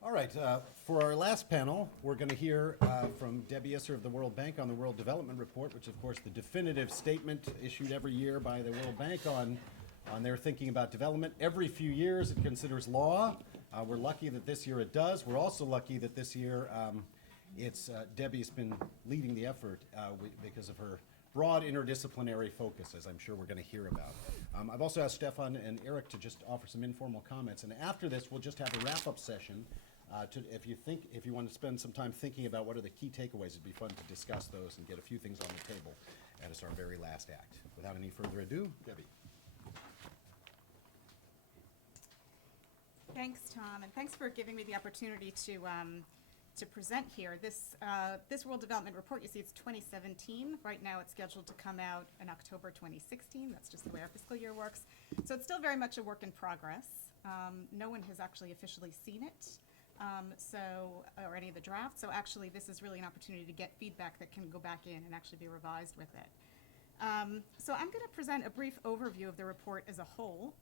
All right, for our last panel, we're going to hear from Debbie Isser of the World Bank on the World Development Report, which, of course, the definitive statement issued every year by the World Bank on their thinking about development. Every few years, it considers law. We're lucky that this year it does. We're also lucky that this year Debbie's been leading the effort because of her broad interdisciplinary focus, as I'm sure we're going to hear about. I've also asked Stefan and Eric to just offer some informal comments, and after this, we'll just have a wrap-up session. If you want to spend some time thinking about what are the key takeaways, it'd be fun to discuss those and get a few things on the table as our very last act. Without any further ado, Debbie. Thanks, Tom, and thanks for giving me the opportunity to present here. This World Development Report, you see it's 2017. Right now it's scheduled to come out in October 2016. That's just the way our fiscal year works. So it's still very much a work in progress. No one has actually officially seen it, or any of the drafts. So actually this is really an opportunity to get feedback that can go back in and actually be revised with it. So I'm going to present a brief overview of the report as a whole,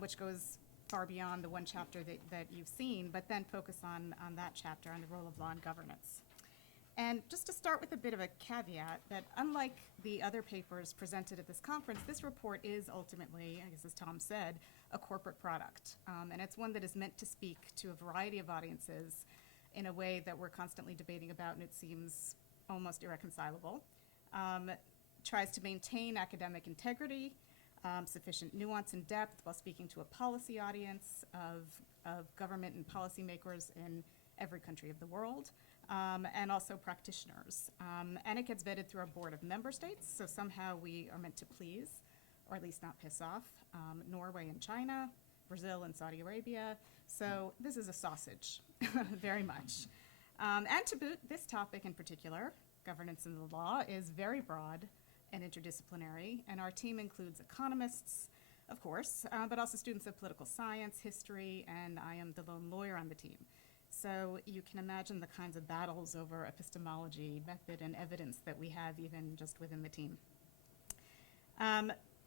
which goes far beyond the one chapter that you've seen, but then focus on that chapter, on the role of law and governance. And just to start with a bit of a caveat, that unlike the other papers presented at this conference, this report is ultimately, I guess as Tom said, a corporate product. And it's one that is meant to speak to a variety of audiences in a way that we're constantly debating about, and it seems almost irreconcilable. Tries to maintain academic integrity, sufficient nuance and depth while speaking to a policy audience of government and policymakers in every country of the world, and also practitioners. And it gets vetted through our board of member states, so somehow we are meant to please, or at least not piss off, Norway and China, Brazil and Saudi Arabia. So this is a sausage, very much. And to boot, this topic in particular, governance in the law, is very broad and interdisciplinary, and our team includes economists, of course, but also students of political science, history, and I am the lone lawyer on the team. So you can imagine the kinds of battles over epistemology, method, and evidence that we have even just within the team.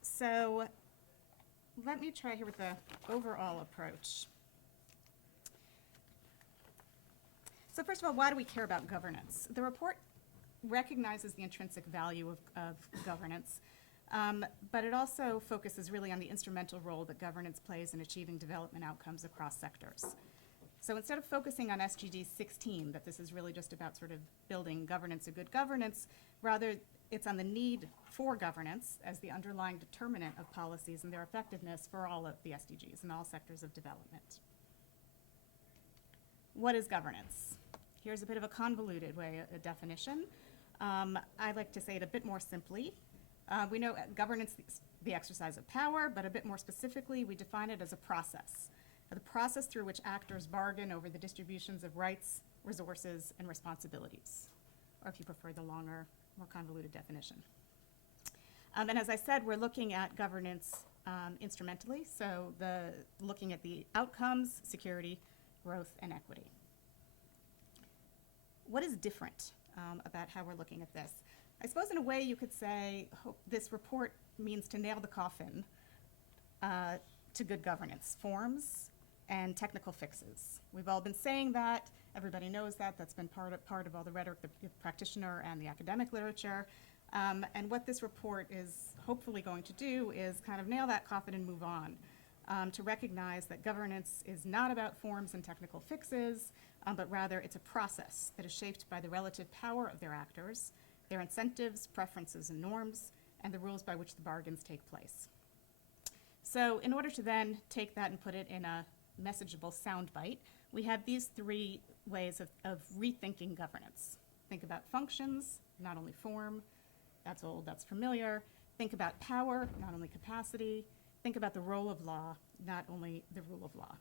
So let me try here with the overall approach. So first of all, why do we care about governance? The report recognizes the intrinsic value of governance, but it also focuses really on the instrumental role that governance plays in achieving development outcomes across sectors. So instead of focusing on SDG 16, that this is really just about sort of building governance or good governance, rather it's on the need for governance as the underlying determinant of policies and their effectiveness for all of the SDGs and all sectors of development. What is governance? Here's a bit of a convoluted way, a definition. I like to say it a bit more simply. We know governance, the exercise of power, but a bit more specifically, we define it as a process. The process through which actors bargain over the distributions of rights, resources, and responsibilities. Or if you prefer the longer, more convoluted definition. And as I said, we're looking at governance instrumentally, so looking at the outcomes, security, growth, and equity. What is different about how we're looking at this? I suppose in a way you could say this report means to nail the coffin to good governance, forms and technical fixes. We've all been saying that, everybody knows that, that's been part of all the rhetoric, the practitioner and the academic literature. And what this report is hopefully going to do is kind of nail that coffin and move on. To recognize that governance is not about forms and technical fixes, but rather it's a process that is shaped by the relative power of their actors, their incentives, preferences, and norms, and the rules by which the bargains take place. So in order to then take that and put it in a messageable soundbite, we have these three ways of rethinking governance. Think about functions, not only form, that's old, that's familiar. Think about power, not only capacity. Think about the role of law, not only the rule of law.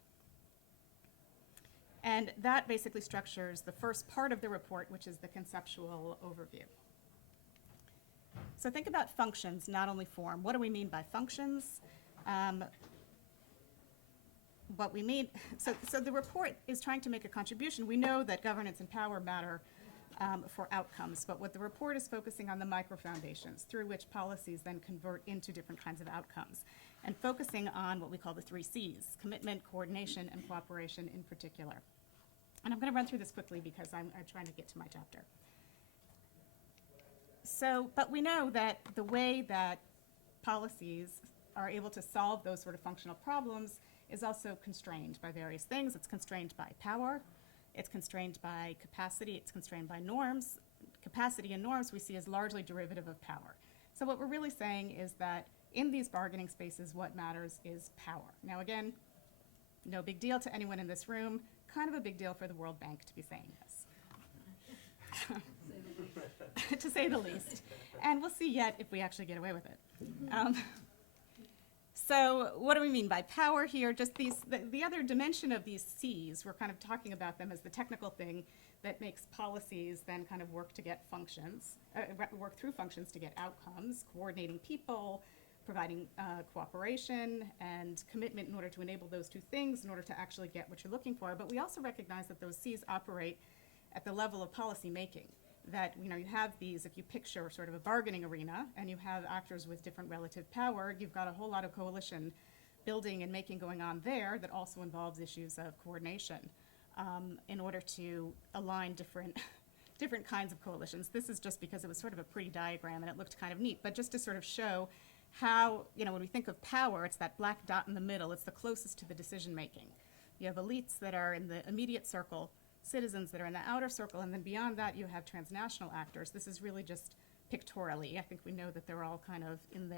And that basically structures the first part of the report, which is the conceptual overview. So think about functions, not only form. What do we mean by functions? What we mean, so the report is trying to make a contribution. We know that governance and power matter for outcomes, but what the report is focusing on the micro-foundations through which policies then convert into different kinds of outcomes, and focusing on what we call the 3 C's, commitment, coordination, and cooperation in particular. And I'm going to run through this quickly because I'm trying to get to my chapter. So, but we know that the way that policies are able to solve those sort of functional problems is also constrained by various things. It's constrained by power, it's constrained by capacity, it's constrained by norms. Capacity and norms we see as largely derivative of power. So what we're really saying is that in these bargaining spaces, what matters is power. Now again, no big deal to anyone in this room, kind of a big deal for the World Bank to be saying this. To say the least. And we'll see yet if we actually get away with it. So what do we mean by power here? Just these, the other dimension of these C's, we're kind of talking about them as the technical thing that makes policies then kind of work to get functions, work through functions to get outcomes, coordinating people, providing cooperation and commitment in order to enable those two things in order to actually get what you're looking for. But we also recognize that those C's operate at the level of policy making. That, you know, you have these, if you picture sort of a bargaining arena and you have actors with different relative power, you've got a whole lot of coalition building and making going on there that also involves issues of coordination in order to align different kinds of coalitions. This is just because it was sort of a pretty diagram and it looked kind of neat, but just to sort of show how, you know, when we think of power, it's that black dot in the middle, it's the closest to the decision making. You have elites that are in the immediate circle, citizens that are in the outer circle, and then beyond that you have transnational actors. This is really just pictorially. I think we know that they're all kind of in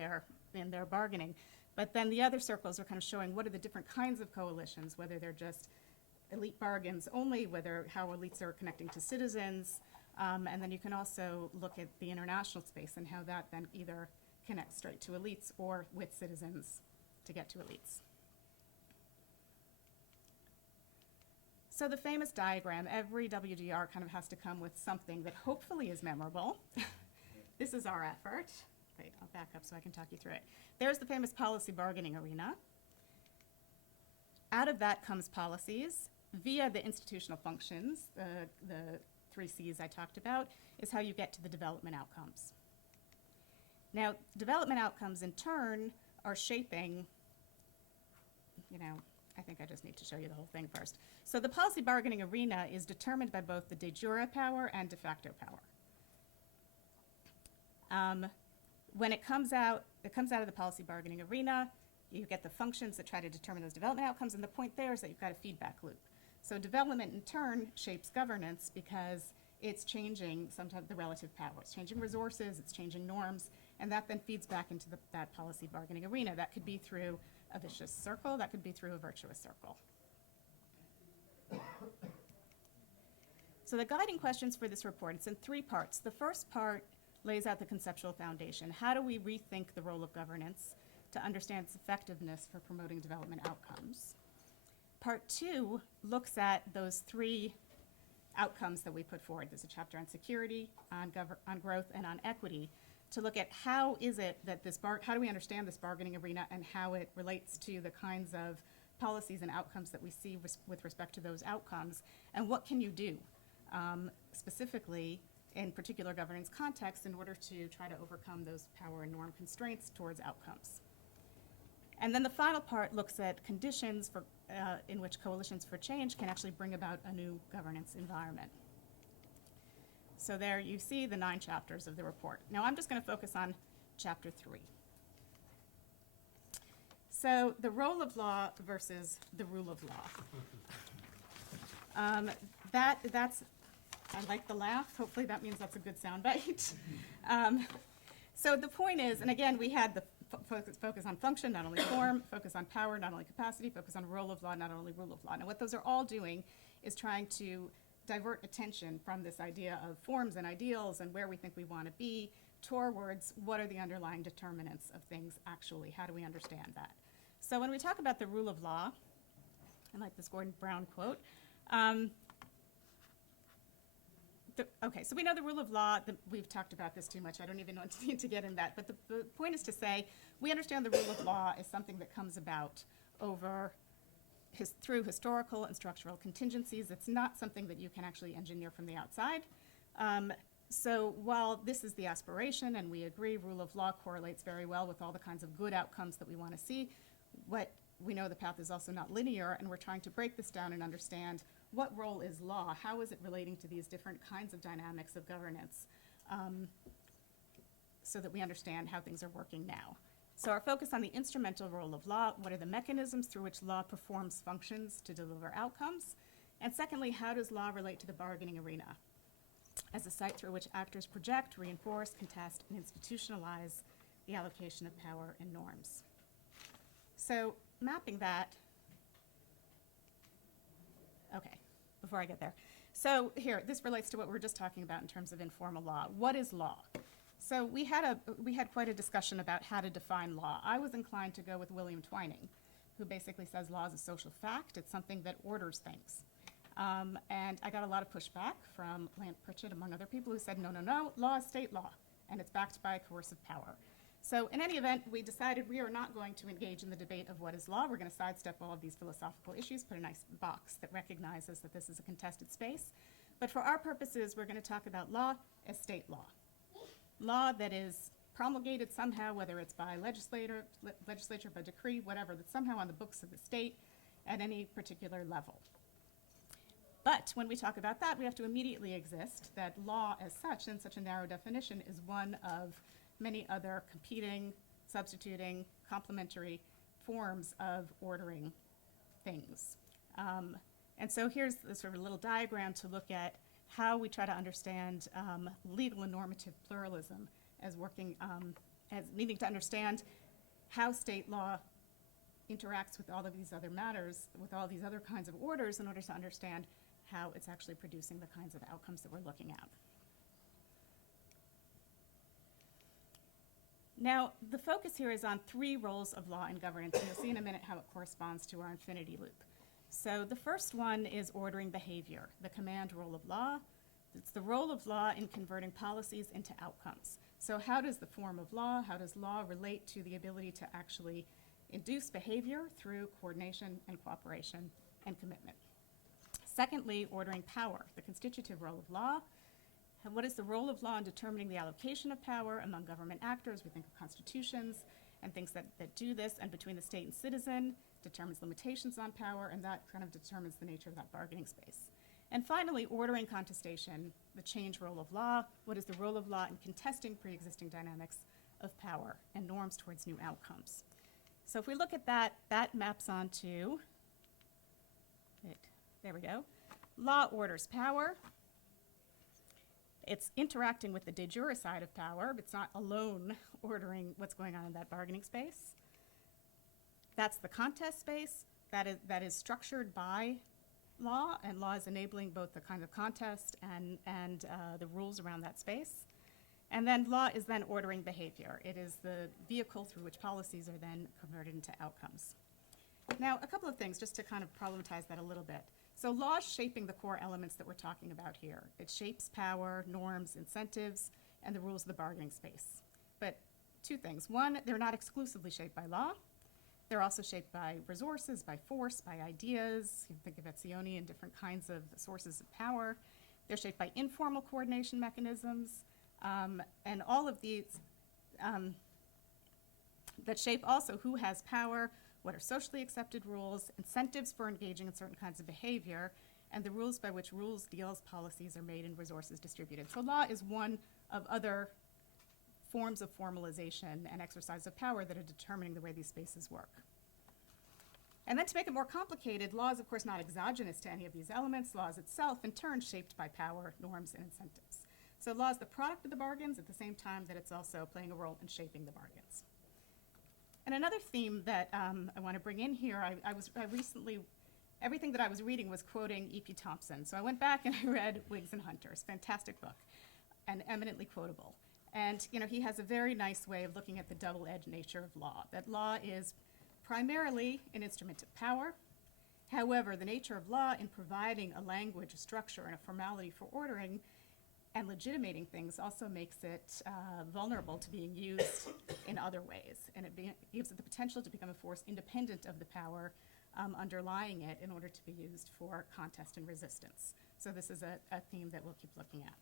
their bargaining. But then the other circles are kind of showing what are the different kinds of coalitions, whether they're just elite bargains only, whether how elites are connecting to citizens, and then you can also look at the international space and how that then either connects straight to elites or with citizens to get to elites. So the famous diagram, every WDR kind of has to come with something that hopefully is memorable. This is our effort. Wait, I'll back up so I can talk you through it. There's the famous policy bargaining arena. Out of that comes policies via the institutional functions, the 3 C's I talked about, is how you get to the development outcomes. Now, development outcomes in turn are shaping, you know, I think I just need to show you the whole thing first. So the policy bargaining arena is determined by both the de jure power and de facto power. When it comes out of the policy bargaining arena, you get the functions that try to determine those development outcomes, and the point there is that you've got a feedback loop. So development in turn shapes governance because it's changing sometimes the relative power. It's changing resources, it's changing norms, and that then feeds back into that policy bargaining arena. That could be through a vicious circle, that could be through a virtuous circle. So the guiding questions for this report, it's in 3 parts. The first part lays out the conceptual foundation. How do we rethink the role of governance to understand its effectiveness for promoting development outcomes? Part 2 looks at those 3 outcomes that we put forward. There's a chapter on security, on growth, and on equity, to look at how is it that how do we understand this bargaining arena and how it relates to the kinds of policies and outcomes that we see with respect to those outcomes, and what can you do specifically in particular governance contexts in order to try to overcome those power and norm constraints towards outcomes. And then the final part looks at conditions for, in which coalitions for change can actually bring about a new governance environment. So there you see the 9 chapters of the report. Now I'm just going to focus on chapter 3. So the role of law versus the rule of law. That's, I like the laugh. Hopefully that means that's a good soundbite. So the point is, and again, we had the focus on function, not only form, focus on power, not only capacity, focus on role of law, not only rule of law. Now what those are all doing is trying to divert attention from this idea of forms and ideals and where we think we want to be towards what are the underlying determinants of things actually. How do we understand that? So when we talk about the rule of law, I like this Gordon Brown quote. Okay, so we know the rule of law. We've talked about this too much. I don't even need to get in that. But the point is to say we understand the rule of law as something that comes about through historical and structural contingencies. It's not something that you can actually engineer from the outside. So while this is the aspiration, and we agree rule of law correlates very well with all the kinds of good outcomes that we want to see, what we know the path is also not linear, and we're trying to break this down and understand what role is law? How is it relating to these different kinds of dynamics of governance, so that we understand how things are working now? So our focus on the instrumental role of law, what are the mechanisms through which law performs functions to deliver outcomes? And secondly, how does law relate to the bargaining arena as a site through which actors project, reinforce, contest, and institutionalize the allocation of power and norms? So mapping that, okay, before I get there. So here, this relates to what we were just talking about in terms of informal law. What is law? So we had quite a discussion about how to define law. I was inclined to go with William Twining, who basically says law is a social fact. It's something that orders things. And I got a lot of pushback from Lant Pritchett, among other people, who said, no, no, no, law is state law, and it's backed by coercive power. So in any event, we decided we are not going to engage in the debate of what is law. We're going to sidestep all of these philosophical issues, put a nice box that recognizes that this is a contested space. But for our purposes, we're going to talk about law as state law. Law that is promulgated somehow, whether it's by legislature, by decree, whatever, that's somehow on the books of the state at any particular level. But when we talk about that, we have to immediately exist that law as such, in such a narrow definition, is one of many other competing, substituting, complementary forms of ordering things. And so here's the sort of little diagram to look at how we try to understand legal and normative pluralism as working, as needing to understand how state law interacts with all of these other matters, with all these other kinds of orders, in order to understand how it's actually producing the kinds of outcomes that we're looking at. Now, the focus here is on 3 roles of law in governance, and you'll see in a minute how it corresponds to our infinity loop. So the first one is ordering behavior, the command role of law. It's the role of law in converting policies into outcomes. So how does the form of law, how does law relate to the ability to actually induce behavior through coordination and cooperation and commitment? Secondly, ordering power, the constitutive role of law. And what is the role of law in determining the allocation of power among government actors? We think of constitutions and things that do this, and between the state and citizen, determines limitations on power, and that kind of determines the nature of that bargaining space. And finally, ordering contestation, the change role of law. What is the role of law in contesting pre-existing dynamics of power and norms towards new outcomes? So if we look at that, that maps onto, there we go. Law orders power. It's interacting with the de jure side of power, but it's not alone ordering what's going on in that bargaining space. That's the contest space that is structured by law, and law is enabling both the kind of contest and the rules around that space. And then law is then ordering behavior. It is the vehicle through which policies are then converted into outcomes. Now, a couple of things just to kind of problematize that a little bit. So law is shaping the core elements that we're talking about here. It shapes power, norms, incentives, and the rules of the bargaining space. But 2 things. One, they're not exclusively shaped by law. They're also shaped by resources, by force, by ideas. You can think of Etzioni and different kinds of sources of power. They're shaped by informal coordination mechanisms, and all of these that shape also who has power, what are socially accepted rules, incentives for engaging in certain kinds of behavior, and the rules by which rules, deals, policies are made and resources distributed. So law is one of other forms of formalization and exercise of power that are determining the way these spaces work. And then to make it more complicated, law is of course not exogenous to any of these elements. Law is itself in turn shaped by power, norms, and incentives. So law is the product of the bargains at the same time that it's also playing a role in shaping the bargains. And another theme that I want to bring in here, I recently, everything that I was reading was quoting E.P. Thompson. So I went back and I read Whigs and Hunters, fantastic book, and eminently quotable. And he has a very nice way of looking at the double-edged nature of law, that law is primarily an instrument of power. However, the nature of law in providing a language, a structure, and a formality for ordering and legitimating things also makes it vulnerable to being used in other ways. And it gives it the potential to become a force independent of the power underlying it in order to be used for contest and resistance. So this is a theme that we'll keep looking at.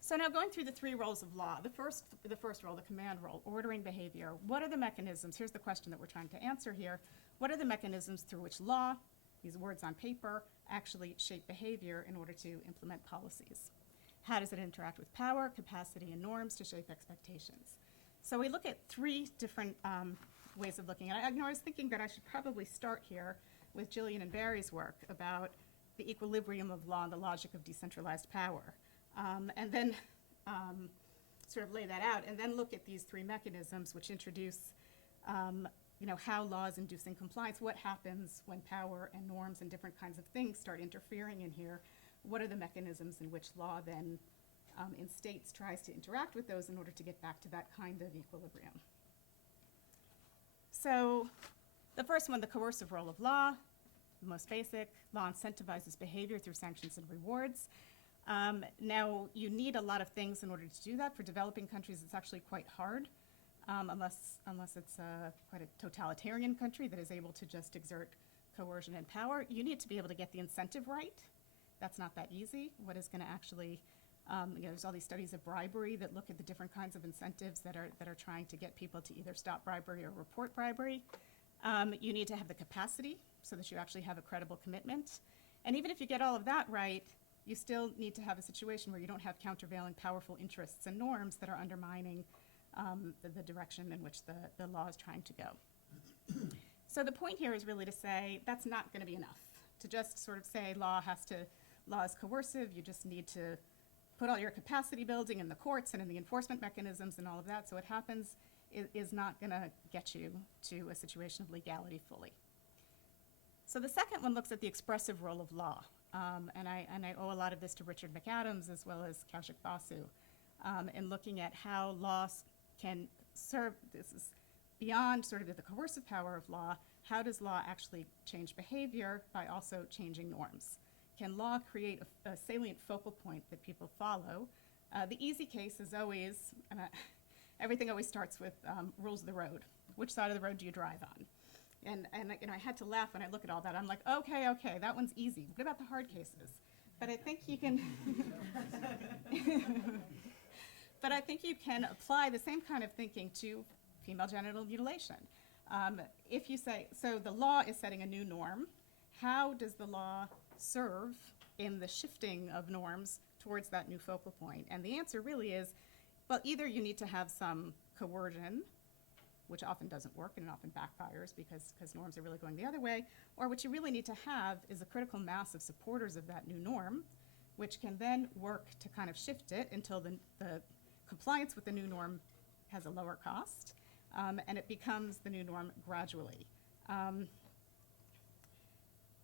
So now going through the 3 roles of law, the first role, the command role, ordering behavior. What are the mechanisms? Here's the question that we're trying to answer here. what are the mechanisms through which law, these words on paper, actually shape behavior in order to implement policies? How does it interact with power, capacity, and norms to shape expectations? So we look at three different ways of looking at it. I was thinking that I should probably start here with Gillian and Barry's work about the equilibrium of law and the logic of decentralized power, and then sort of lay that out, and then look at these three mechanisms which introduce how law is inducing compliance. What happens when power and norms and different kinds of things start interfering in here? What are the mechanisms in which law then in states tries to interact with those in order to get back to that kind of equilibrium? So the first one, the coercive role of law, the most basic. Law incentivizes behavior through sanctions and rewards. Now, you need a lot of things in order to do that. For developing countries, it's actually quite hard, unless it's quite a totalitarian country that is able to just exert coercion and power. You need to be able to get the incentive right. That's not that easy. What is going to actually, there's all these studies of bribery that look at the different kinds of incentives that are trying to get people to either stop bribery or report bribery. You need to have the capacity so that you actually have a credible commitment. And even if you get all of that right, you still need to have a situation where you don't have countervailing powerful interests and norms that are undermining the direction in which the law is trying to go. So the point here is really to say that's not going to be enough. To just sort of say law is coercive, you just need to put all your capacity building in the courts and in the enforcement mechanisms and all of that, so it happens, is not going to get you to a situation of legality fully. So the second one looks at the expressive role of law. And I owe a lot of this to Richard McAdams as well as Kaushik Basu in looking at how laws can serve, this is beyond sort of the coercive power of law, how does law actually change behavior by also changing norms? Can law create a salient focal point that people follow? The easy case is always, everything always starts with rules of the road. Which side of the road do you drive on? And I had to laugh when I look at all that. I'm like, okay, that one's easy. What about the hard cases? But I think you can, but I think you can apply the same kind of thinking to female genital mutilation. If you say, so the law is setting a new norm, how does the law serve in the shifting of norms towards that new focal point? And the answer really is, well, either you need to have some coercion, which often doesn't work and it often backfires because norms are really going the other way, or what you really need to have is a critical mass of supporters of that new norm, which can then work to kind of shift it until the compliance with the new norm has a lower cost, and it becomes the new norm gradually.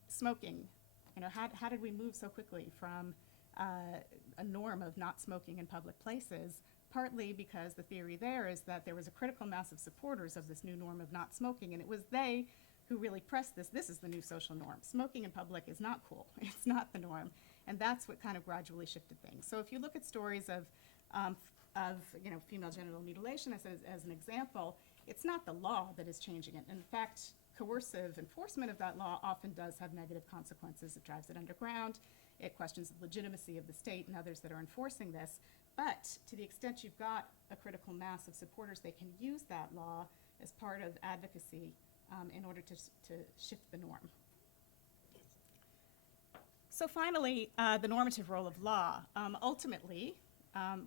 Smoking, how did we move so quickly from a norm of not smoking in public places? Partly because the theory there is that there was a critical mass of supporters of this new norm of not smoking, and it was they who really pressed this. This is the new social norm. Smoking in public is not cool. It's not the norm, and that's what kind of gradually shifted things. So if you look at stories of female genital mutilation as an example, it's not the law that is changing it. In fact, coercive enforcement of that law often does have negative consequences. It drives it underground. It questions the legitimacy of the state and others that are enforcing this. But to the extent you've got a critical mass of supporters, they can use that law as part of advocacy in order to shift the norm. So finally, the normative role of law. Ultimately,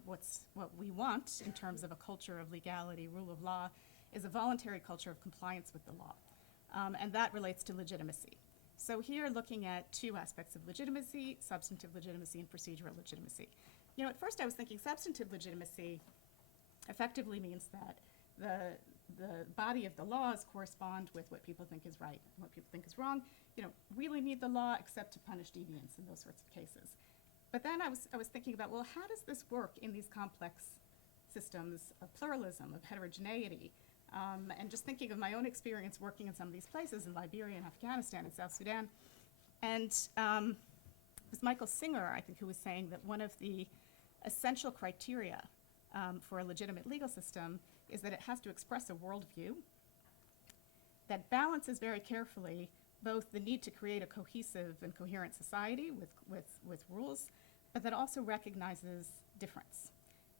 what we want in terms of a culture of legality, rule of law, is a voluntary culture of compliance with the law. And that relates to legitimacy. So here, looking at two aspects of legitimacy, substantive legitimacy and procedural legitimacy. At first I was thinking substantive legitimacy effectively means that the body of the laws correspond with what people think is right and what people think is wrong. Really need the law except to punish deviance in those sorts of cases. But then I was thinking about, well, how does this work in these complex systems of pluralism, of heterogeneity? And just thinking of my own experience working in some of these places in Liberia and Afghanistan and South Sudan. And it was Michael Singer, I think, who was saying that one of the essential criteria for a legitimate legal system is that it has to express a worldview that balances very carefully both the need to create a cohesive and coherent society with rules, but that also recognizes difference.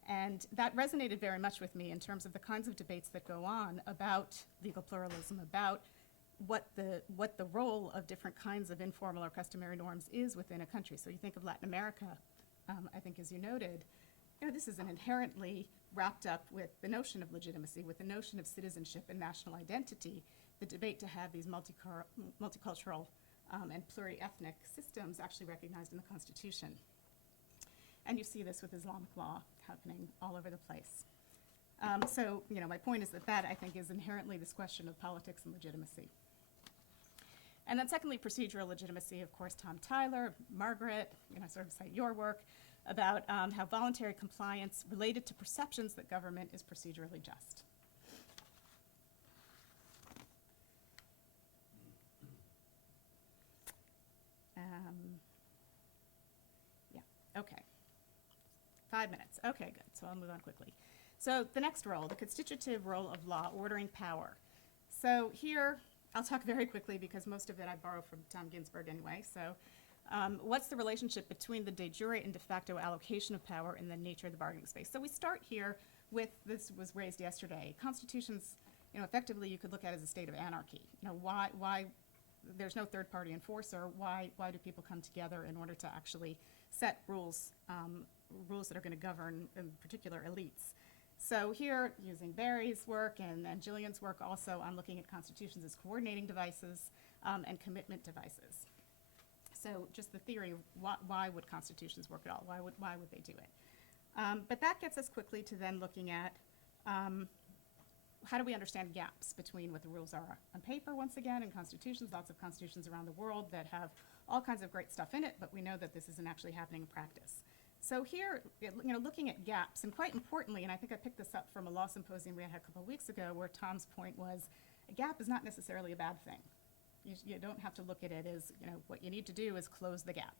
And that resonated very much with me in terms of the kinds of debates that go on about legal pluralism, about what the role of different kinds of informal or customary norms is within a country. So you think of Latin America, I think as you noted, this is an inherently wrapped up with the notion of legitimacy, with the notion of citizenship and national identity, the debate to have these multicultural and pluri-ethnic systems actually recognized in the Constitution. And you see this with Islamic law happening all over the place. So, my point is that I think is inherently this question of politics and legitimacy. And then secondly, procedural legitimacy, of course, Tom Tyler, Margaret, sort of cite your work about how voluntary compliance related to perceptions that government is procedurally just. Okay. 5 minutes. Okay, good. So I'll move on quickly. So the next role, the constitutive role of law, ordering power. So here, I'll talk very quickly because most of it I borrow from Tom Ginsburg anyway. So what's the relationship between the de jure and de facto allocation of power and the nature of the bargaining space? So we start here with, this was raised yesterday, constitutions, effectively you could look at as a state of anarchy. Why there's no third party enforcer, why do people come together in order to actually set rules, rules that are going to govern in particular elites? So here, using Barry's work and Jillian's work also on looking at constitutions as coordinating devices and commitment devices. So just the theory of why would constitutions work at all? Why would they do it? But that gets us quickly to then looking at how do we understand gaps between what the rules are on paper, once again, and constitutions, lots of constitutions around the world that have all kinds of great stuff in it, but we know that this isn't actually happening in practice. So here, looking at gaps, and quite importantly, and I think I picked this up from a law symposium we had a couple of weeks ago where Tom's point was, a gap is not necessarily a bad thing. You don't have to look at it as, what you need to do is close the gap.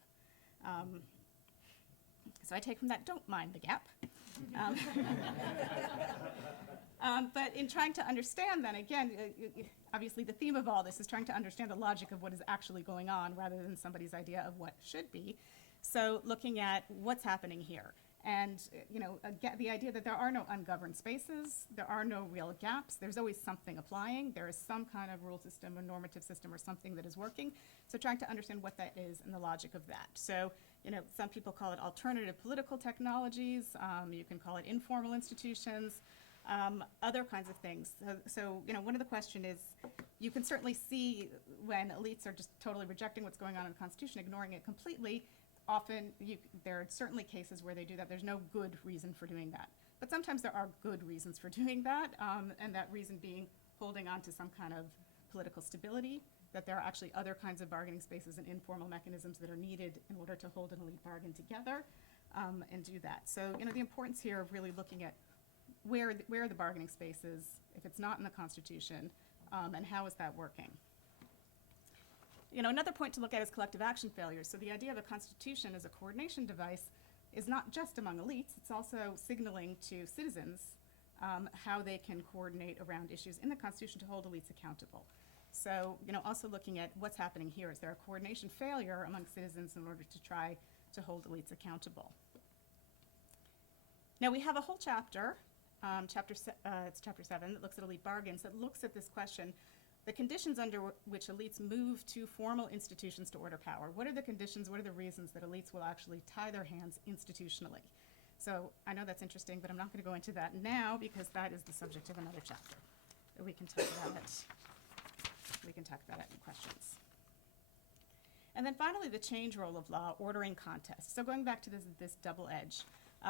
So I take from that, don't mind the gap. But in trying to understand then, again, obviously the theme of all this is trying to understand the logic of what is actually going on rather than somebody's idea of what should be. So looking at what's happening here. And, the idea that there are no ungoverned spaces, there are no real gaps, there's always something applying, there is some kind of rule system or normative system or something that is working. So trying to understand what that is and the logic of that. So, some people call it alternative political technologies, you can call it informal institutions, other kinds of things. So, one of the questions is, you can certainly see when elites are just totally rejecting what's going on in the Constitution, ignoring it completely. Often, there are certainly cases where they do that. There's no good reason for doing that. But sometimes there are good reasons for doing that, and that reason being holding on to some kind of political stability, that there are actually other kinds of bargaining spaces and informal mechanisms that are needed in order to hold an elite bargain together and do that. So, the importance here of really looking at where are the bargaining spaces, if it's not in the Constitution, and how is that working? Another point to look at is collective action failures. So the idea of a constitution as a coordination device is not just among elites, it's also signaling to citizens how they can coordinate around issues in the Constitution to hold elites accountable. So, also looking at what's happening here. Is there a coordination failure among citizens in order to try to hold elites accountable? Now we have a whole chapter, it's chapter 7, that looks at elite bargains, that looks at this question, the conditions under which elites move to formal institutions to order power. What are the conditions, what are the reasons that elites will actually tie their hands institutionally? So I know that's interesting, but I'm not going to go into that now because that is the subject of another chapter. We can talk about it. We can talk about it in questions. And then finally, the change role of law, ordering contests. So going back to this double edge,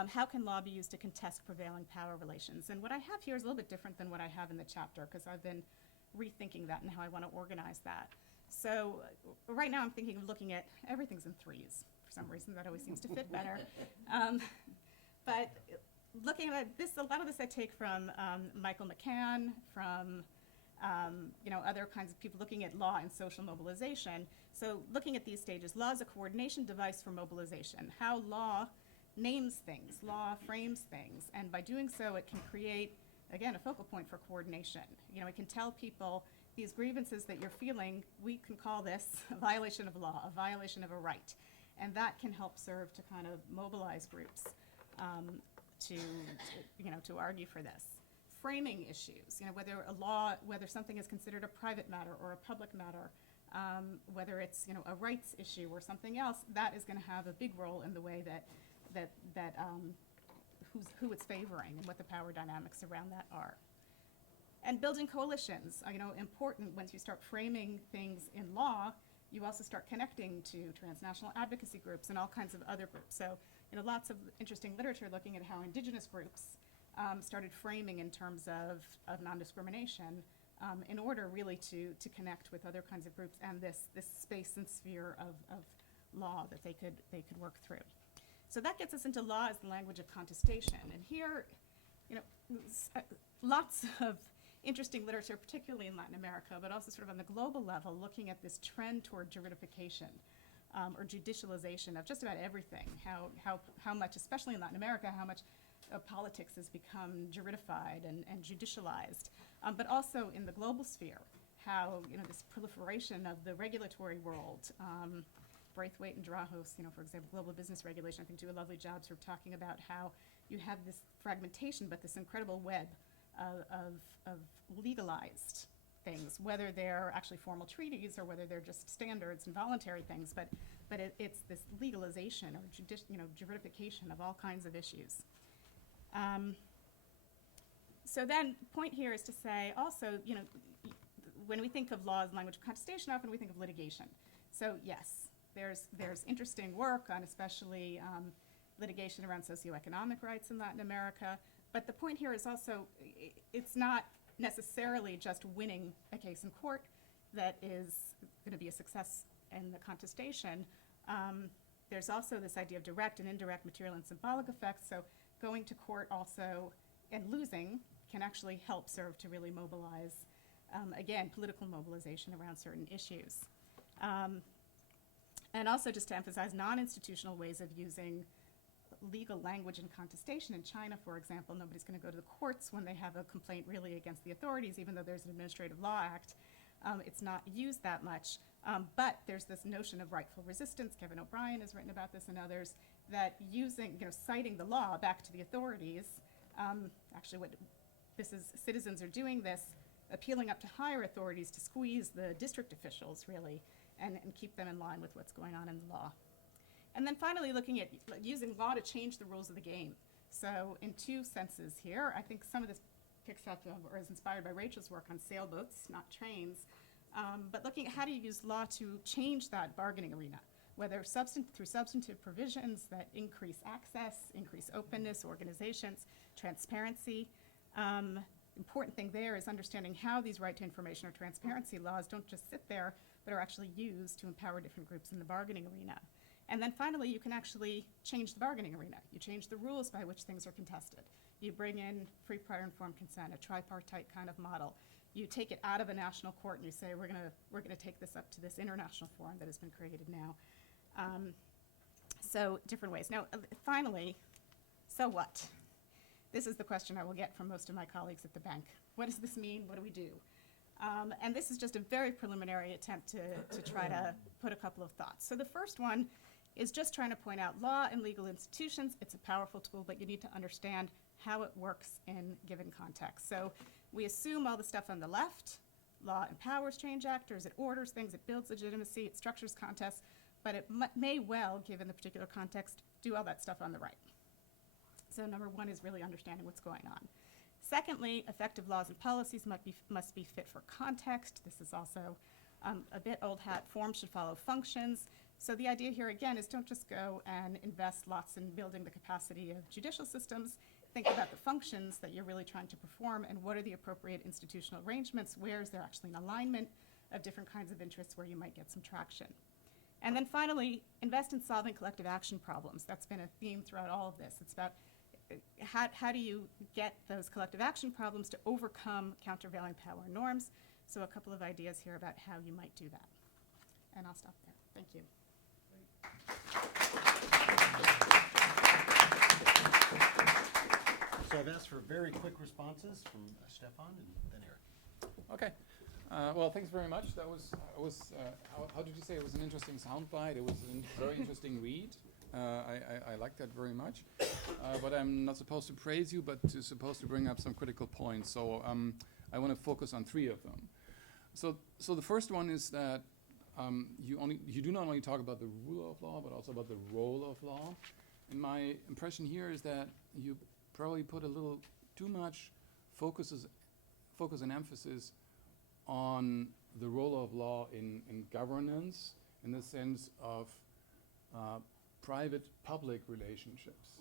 how can law be used to contest prevailing power relations? And what I have here is a little bit different than what I have in the chapter because I've been rethinking that and how I want to organize that. So right now I'm thinking of looking at everything's in threes. For some reason that always seems to fit better. But looking at this, a lot of this I take from Michael McCann, from other kinds of people looking at law and social mobilization. So looking at these stages, law is a coordination device for mobilization. How law names things, law frames things, and by doing so it can create, again, a focal point for coordination. It can tell people these grievances that you're feeling, we can call this a violation of law, a violation of a right. And that can help serve to kind of mobilize groups to argue for this. framing issues, whether a law, whether something is considered a private matter or a public matter, whether it's, a rights issue or something else, that is going to have a big role in the way that who it's favoring and what the power dynamics around that are. And building coalitions, important. Once you start framing things in law, you also start connecting to transnational advocacy groups and all kinds of other groups. So, lots of interesting literature looking at how indigenous groups started framing in terms of non-discrimination in order really to connect with other kinds of groups and this space and sphere of law that they could work through. So that gets us into law as the language of contestation. And here, lots of interesting literature, particularly in Latin America, but also sort of on the global level, looking at this trend toward juridification or judicialization of just about everything. How much, especially in Latin America, how much politics has become juridified and judicialized, but also in the global sphere, how this proliferation of the regulatory world. Braithwaite and Drahos, for example, global business regulation, I think do a lovely job sort of talking about how you have this fragmentation, but this incredible web of legalized things, whether they're actually formal treaties or whether they're just standards and voluntary things, but it's this legalization or juridification of all kinds of issues. So then, point here is to say also, when we think of law as language of contestation, often we think of litigation. So yes, there's interesting work on especially litigation around socioeconomic rights in Latin America. But the point here is also, it's not necessarily just winning a case in court that is going to be a success in the contestation. There's also this idea of direct and indirect material and symbolic effects. So going to court also and losing can actually help serve to really mobilize, again, political mobilization around certain issues. And also just to emphasize non-institutional ways of using legal language in contestation. In China, for example, nobody's going to go to the courts when they have a complaint really against the authorities, even though there's an Administrative Law Act. It's not used that much. But there's this notion of rightful resistance. Kevin O'Brien has written about this and others, that using, citing the law back to the authorities, actually what this is, citizens are doing this, appealing up to higher authorities to squeeze the district officials, really, and keep them in line with what's going on in the law. And then finally, looking at using law to change the rules of the game. So in two senses here, I think some of this picks up or is inspired by Rachel's work on sailboats, not trains, but looking at how do you use law to change that bargaining arena, whether through substantive provisions that increase access, increase openness, organizations, transparency. Important thing there is understanding how these right to information or transparency laws don't just sit there, but are actually used to empower different groups in the bargaining arena. And then finally, you can actually change the bargaining arena. You change the rules by which things are contested. You bring in free prior informed consent, a tripartite kind of model. You take it out of a national court and you say, we're gonna take this up to this international forum that has been created now. So different ways. Now, finally, so what? This is the question I will get from most of my colleagues at the bank. What does this mean? What do we do? And this is just a very preliminary attempt to try to put a couple of thoughts. So the first one is just trying to point out law and legal institutions. It's a powerful tool, but you need to understand how it works in given context. So we assume all the stuff on the left, law empowers change actors, it orders things, it builds legitimacy, it structures contests, but it may well, given the particular context, do all that stuff on the right. So number one is really understanding what's going on. Secondly, effective laws and policies must be fit for context. This is also a bit old hat. Forms should follow functions. So the idea here, again, is don't just go and invest lots in building the capacity of judicial systems. Think about the functions that you're really trying to perform and what are the appropriate institutional arrangements. Where is there actually an alignment of different kinds of interests where you might get some traction? And then finally, invest in solving collective action problems. That's been a theme throughout all of this. It's about how do you get those collective action problems to overcome countervailing power norms? So a couple of ideas here about how you might do that. And I'll stop there. Thank you. So I've asked for very quick responses from Stefan and then Eric. Okay. Well, thanks very much. That was how did you say it was an interesting soundbite? It was a very interesting read. I like that very much. But I'm not supposed to praise you, but supposed to bring up some critical points. So I want to focus on three of them. So the first one is that you do not only talk about the rule of law, but also about the role of law. And my impression here is that you probably put a little too much focus and emphasis on the role of law in governance, in the sense of private-public relationships.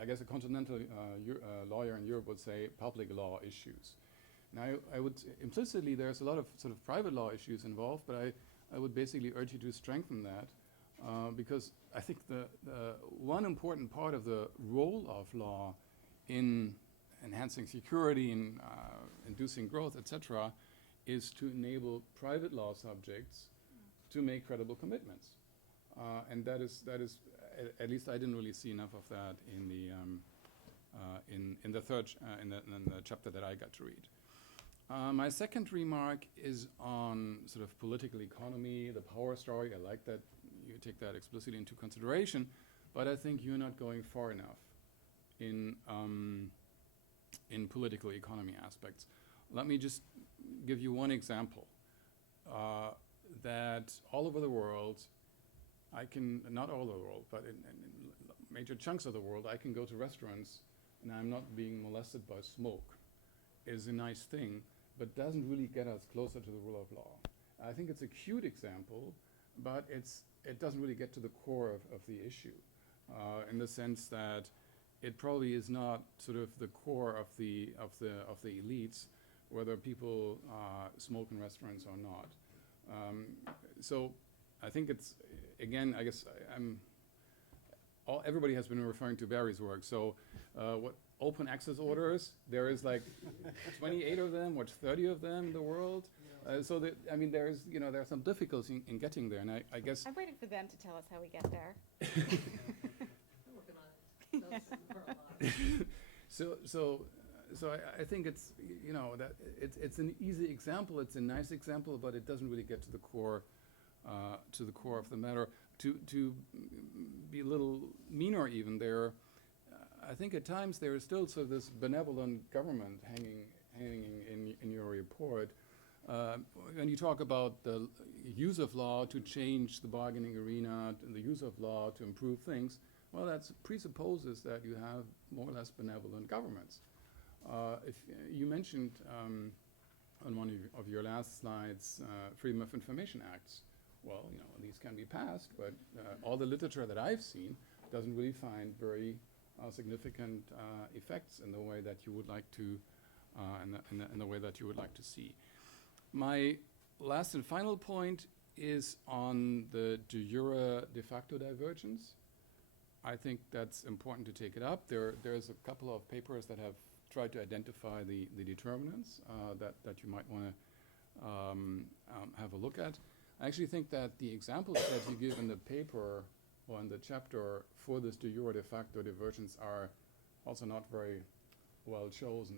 I guess a continental lawyer in Europe would say public law issues. Now, I would implicitly, there's a lot of sort of private law issues involved, but I would basically urge you to strengthen that because I think the one important part of the role of law in enhancing security and inducing growth, etc., is to enable private law subjects to make credible commitments, and that is at least I didn't really see enough of that in the chapter that I got to read. My second remark is on sort of political economy, the power story. I like that you take that explicitly into consideration, but I think you're not going far enough in political economy aspects. Let me just give you one example. That all over the world, not all over the world, but in major chunks of the world, I can go to restaurants and I'm not being molested by smoke. Is a nice thing, but doesn't really get us closer to the rule of law. I think it's a cute example, but it doesn't really get to the core of the issue, in the sense that it probably is not sort of the core of the elites, whether people smoke in restaurants or not. So I think it's, again, I guess everybody has been referring to Barry's work. So what open access orders, there is like 28 of them, or 30 of them in the world. So that, I mean, there are some difficulties in getting there, and I guess I'm waiting for them to tell us how we get there. We're working on it. So I think it's, that it's an easy example, it's a nice example, but it doesn't really get to the core of the matter. To be a little meaner even there, I think at times there is still sort of this benevolent government hanging in your report. When you talk about the use of law to change the bargaining arena, the use of law to improve things, well, that presupposes that you have more or less benevolent governments. If you mentioned on one of your last slides, Freedom of Information Acts. Well, these can be passed, but all the literature that I've seen doesn't really find very significant effects in the way that you would like to, in the way that you would like to see. My last and final point is on the de jure de facto divergence. I think that's important to take it up. There's a couple of papers that have tried to identify the determinants that you might want to have a look at. I actually think that the examples that you give in the paper or in the chapter for this de jure de facto divergence are also not very well chosen.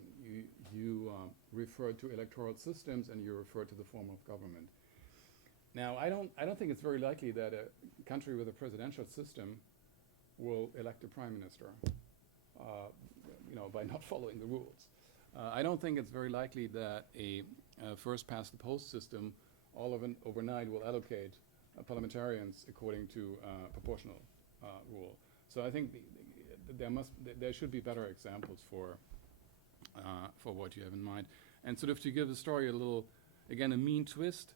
You refer to electoral systems and you refer to the form of government. Now, I don't think it's very likely that a country with a presidential system will elect a prime minister, by not following the rules. I don't think it's very likely that a first past the post system overnight will allocate parliamentarians according to proportional rule. So I think there should be better examples for what you have in mind. And sort of to give the story a little, again, a mean twist,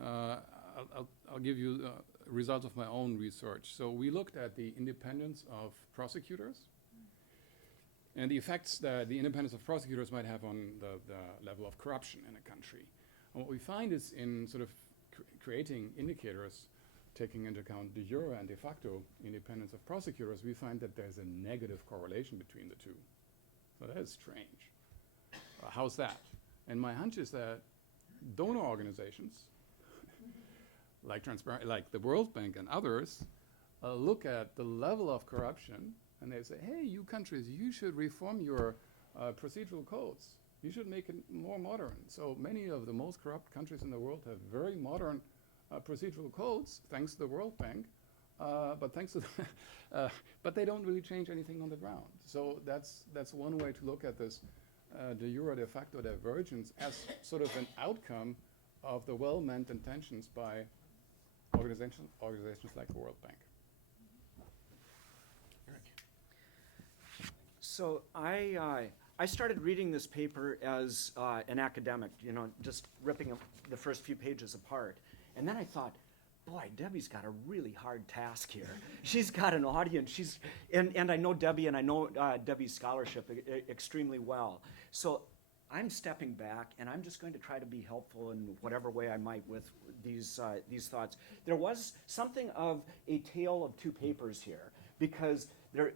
I'll give you results of my own research. So we looked at the independence of prosecutors and the effects that the independence of prosecutors might have on the level of corruption in a country. And what we find is in sort of creating indicators, taking into account de jure and de facto independence of prosecutors, we find that there's a negative correlation between the two. So that is strange. How's that? And my hunch is that donor organizations, like the World Bank and others, look at the level of corruption and they say, hey, you countries, you should reform your procedural codes. You should make it more modern. So many of the most corrupt countries in the world have very modern procedural codes, thanks to the World Bank. but thanks to but they don't really change anything on the ground. So that's one way to look at this de jure de facto divergence as sort of an outcome of the well-meant intentions by organizations like the World Bank. So I started reading this paper as an academic, just ripping the first few pages apart. And then I thought, boy, Debbie's got a really hard task here. She's got an audience. And I know Debbie, and I know Debbie's scholarship extremely well. So I'm stepping back, and I'm just going to try to be helpful in whatever way I might with these thoughts. There was something of a tale of two papers here, because there,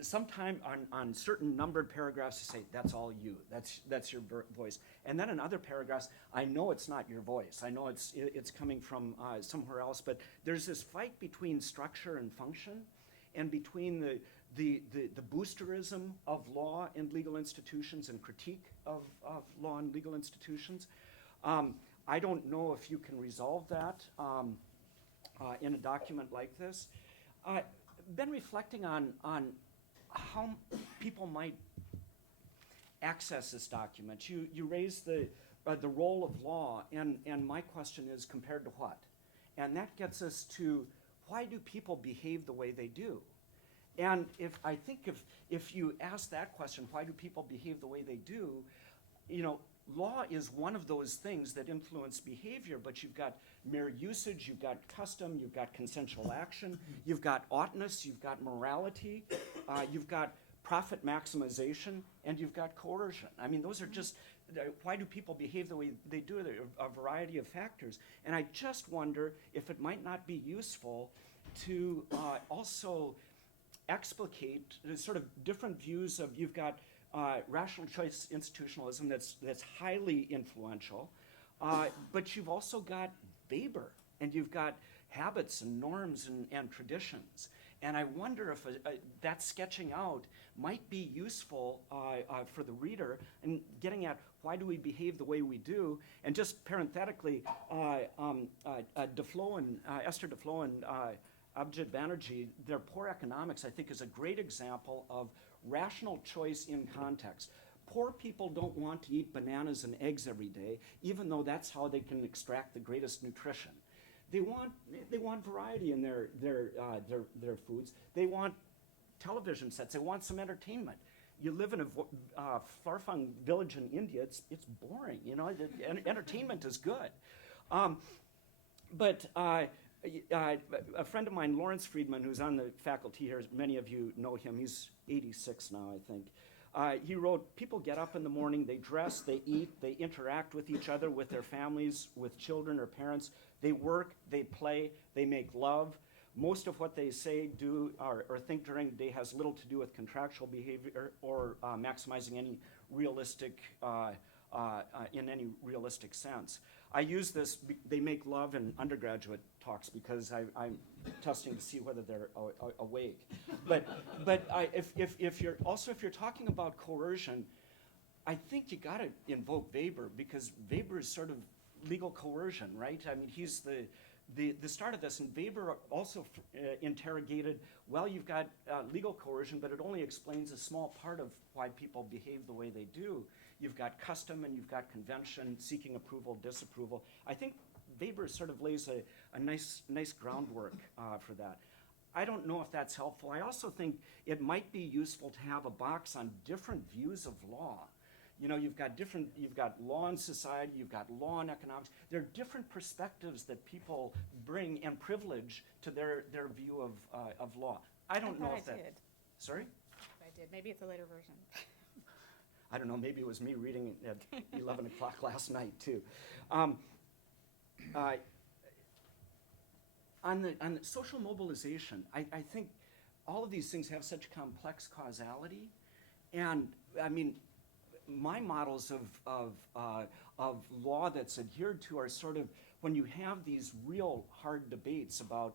sometime on certain numbered paragraphs, you say, that's all you, that's your voice. And then in other paragraphs, I know it's not your voice. I know it's coming from somewhere else, but there's this fight between structure and function, and between the boosterism of law and legal institutions and critique of law and legal institutions. I don't know if you can resolve that in a document like this. Been reflecting on how people might access this document. You raise the role of law, and my question is, compared to what? And that gets us to, why do people behave the way they do? And if you ask that question, why do people behave the way they do, law is one of those things that influence behavior, but you've got mere usage, you've got custom, you've got consensual action, you've got oughtness, you've got morality, you've got profit maximization, and you've got coercion. I mean, those are just, why do people behave the way they do? There are a variety of factors. And I just wonder if it might not be useful to also explicate the sort of different views of, you've got rational choice institutionalism that's highly influential, but you've also got Weber, and you've got habits and norms and traditions. And I wonder if that sketching out might be useful for the reader in getting at, why do we behave the way we do? And just parenthetically, Esther Duflo and Abhijit Banerjee, their Poor Economics, I think, is a great example of rational choice in context. Poor people don't want to eat bananas and eggs every day, even though that's how they can extract the greatest nutrition. They want variety in their foods. They want television sets. They want some entertainment. You live in a far-flung village in India. It's boring. Entertainment is good, but. A friend of mine, Lawrence Friedman, who's on the faculty here, many of you know him, he's 86 now, I think. He wrote, people get up in the morning, they dress, they eat, they interact with each other, with their families, with children or parents. They work, they play, they make love. Most of what they say, do, or think during the day has little to do with contractual behavior or maximizing any realistic, in any realistic sense. I use this, they make love in undergraduate talks because I'm testing to see whether they're awake. But if you're talking about coercion, I think you got to invoke Weber, because Weber is sort of legal coercion, right? I mean, he's the start of this, and Weber also interrogated, well, you've got legal coercion, but it only explains a small part of why people behave the way they do. You've got custom and you've got convention, seeking approval, disapproval. I think Weber sort of lays a nice groundwork for that. I don't know if that's helpful. I also think it might be useful to have a box on different views of law. You've got law in society, you've got law in economics. There are different perspectives that people bring and privilege to their view of law. I don't know if that. I did. Sorry? I did. Maybe it's a later version. I don't know, maybe it was me reading at 11 o'clock last night, too. On the social mobilization, I think all of these things have such complex causality. And, I mean, my models of law that's adhered to are sort of, when you have these real hard debates about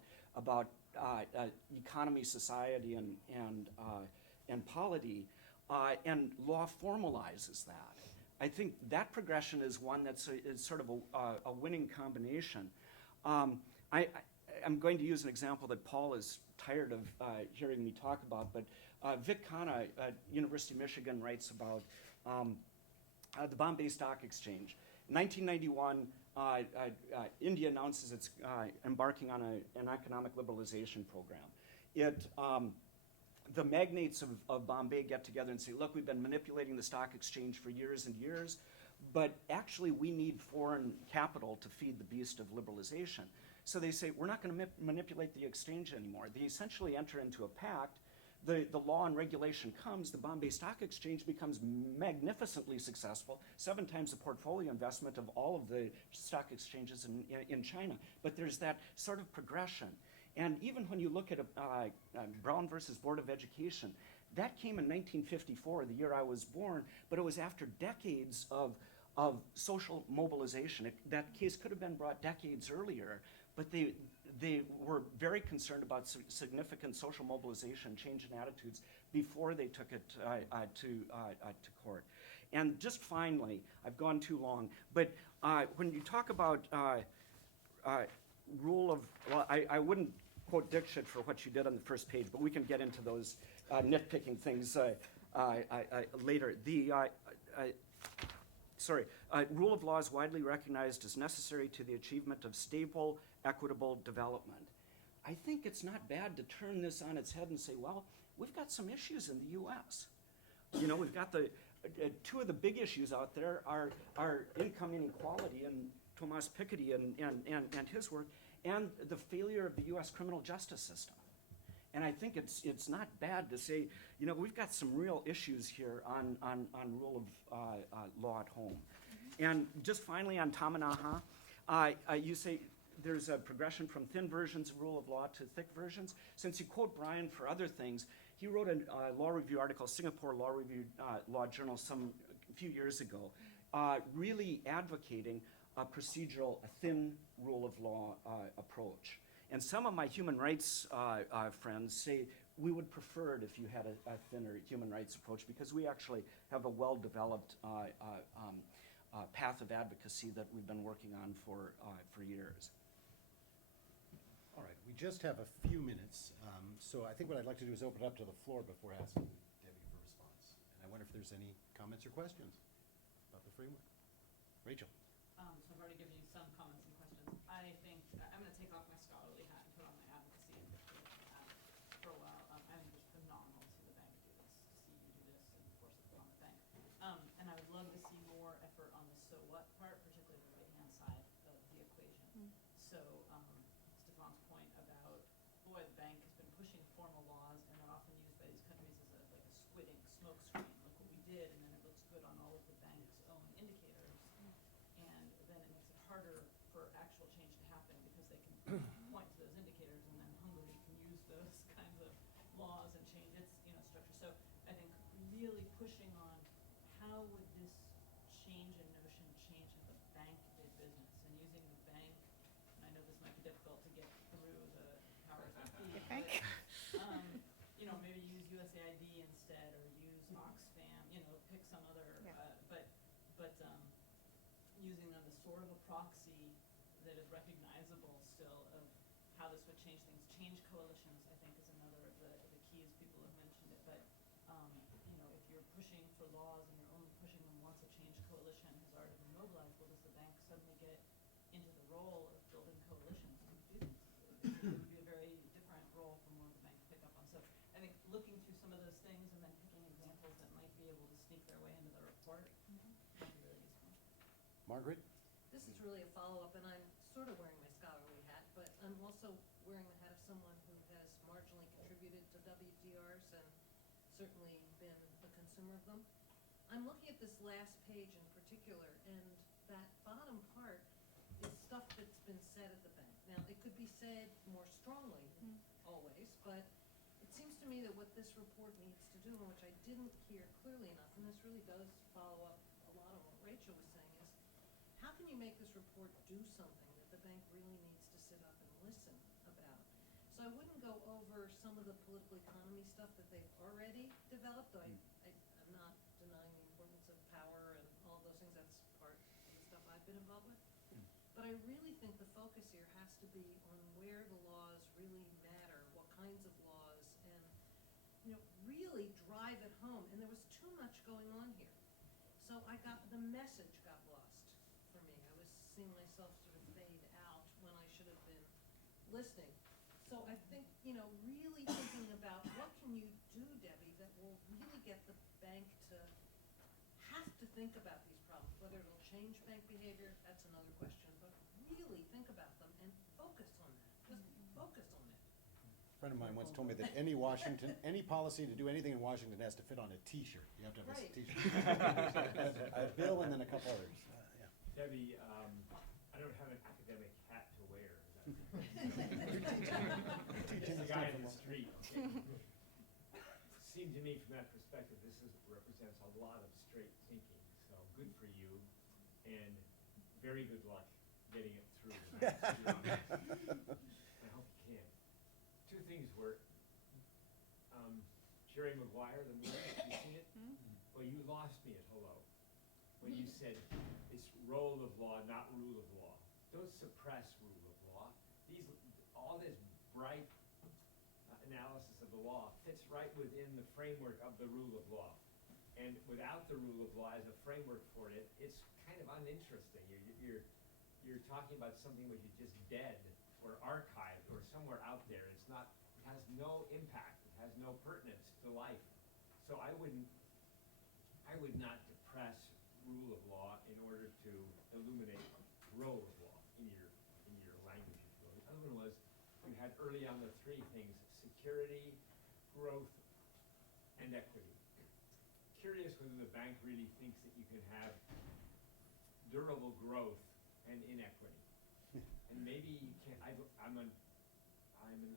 economy, society, and polity, and law formalizes that. I think that progression is one that's sort of a winning combination. I'm going to use an example that Paul is tired of hearing me talk about, but Vic Khanna at University of Michigan writes about the Bombay Stock Exchange. In 1991, India announces it's embarking on an economic liberalization program. The magnates of Bombay get together and say, look, we've been manipulating the stock exchange for years and years, but actually we need foreign capital to feed the beast of liberalization. So they say, we're not going to manipulate the exchange anymore. They essentially enter into a pact. The law and regulation comes, the Bombay Stock Exchange becomes magnificently successful, 7 times the portfolio investment of all of the stock exchanges in China. But there's that sort of progression. And even when you look at Brown versus Board of Education, that came in 1954, the year I was born, but it was after decades of social mobilization. That case could have been brought decades earlier, but they were very concerned about significant social mobilization, change in attitudes, before they took it to court. And just finally, I've gone too long, but when you talk about rule of, well, I wouldn't quote Dixit for what you did on the first page, but we can get into those nitpicking things later. Rule of law is widely recognized as necessary to the achievement of stable, equitable development. I think it's not bad to turn this on its head and say, well, we've got some issues in the U.S. We've got the two of the big issues out there are income inequality and Thomas Piketty and his work, and the failure of the U.S. criminal justice system. And I think it's not bad to say, we've got some real issues here on rule of law at home. Mm-hmm. And just finally on Tamanaha, you say there's a progression from thin versions of rule of law to thick versions. Since you quote Brian for other things, he wrote a law review article, Singapore Law Review Law Journal, a few years ago, really advocating a thin rule of law approach. And some of my human rights friends say we would prefer it if you had a thinner human rights approach, because we actually have a well-developed path of advocacy that we've been working on for years. All right, we just have a few minutes, so I think what I'd like to do is open it up to the floor before asking Debbie for response. And I wonder if there's any comments or questions about the framework. Rachel. So I've already given you some comments and questions. I think I'm going to take off my scholarly hat and put on my advocacy hat for a while. I think it's phenomenal to see the bank do this, to see you do this and force it upon the bank. And I would love to see more effort on the so what part, particularly the right-hand side of the equation. So Stefan's point about, boy, the bank has been pushing formal laws, and they're often used by these countries as like a squinting smoke screen, like what we did, and then it looks good on all of the bank's own indicators. And then it makes it harder for actual change to happen, because they can point to those indicators, and then Hungary can use those kinds of laws and change its structure. So I think really pushing on how would this change in notion change how the bank did business, and using the bank, and I know this might be difficult to get through the powers that be, Good bank. but maybe use USAID instead, or use Oxfam, pick some other, but using them as sort of a proxy that is recognizable still of how this would change things. Change coalitions, I think, is another of the keys. People have mentioned it, but if you're pushing for laws and you're only pushing them once a change coalition has already been mobilized, well, does the bank suddenly get into the role of building coalitions and do things? It would be a very different role for more of the bank to pick up on. So I think looking through some of those things and then picking examples that might be able to sneak their way into the report might be really useful. Margaret? This is really a follow-up, and I'm sort of wearing my scholarly hat, but I'm also wearing the hat of someone who has marginally contributed to WDRs and certainly been a consumer of them. I'm looking at this last page in particular, and that bottom part is stuff that's been said at the bank. Now, it could be said more strongly, always, but it seems to me that what this report needs to do, and which I didn't hear clearly enough, and this really does follow up a lot of what Rachel was saying, is how can you make this report do something that the bank really needs to sit up and listen about? So I wouldn't go over some of the political economy stuff that they've already developed, though I'm not denying the importance of power and all those things. That's part of the stuff I've been involved with. But But I really think the focus here has to be on where the laws really matter, what kinds of laws, and, really drive it home. And there was too much going on here. So the message got lost for me. I was seeing myself sort of fade out when I should have been listening. So I think, really thinking about what can you do, Debbie, that will really get the bank to have to think about these problems. Whether it'll change bank behavior, that's another question, but really think about them and focus on that. Just focus on it. A friend of mine once told me that any policy to do anything in Washington has to fit on a T-shirt. You have to have a Right. T-shirt. A bill and then a couple others. Yeah. Debbie, I don't have an academic hat to wear. It's the guy in the street. Okay? Seemed to me from that perspective, represents a lot of straight thinking. So good for you, and very good luck getting it through. I hope you can. Two things were, Jerry Maguire, the movie, have you seen it? Well, you lost me at hello when you said it's role of law, not rule of law. Don't suppress rule of law. All this bright analysis of the law fits right within the framework of the rule of law. And without the rule of law as a framework for it, it's kind of uninteresting. You're talking about something which is just dead or archived or somewhere out there. It has no impact. It has no pertinence to life. So I would not depress rule of law in order to illuminate role of law in your language. The other one was, you had early on the three things: security, growth, and equity. Curious whether the bank really thinks that you can have durable growth and inequity. And maybe you can't. I'm an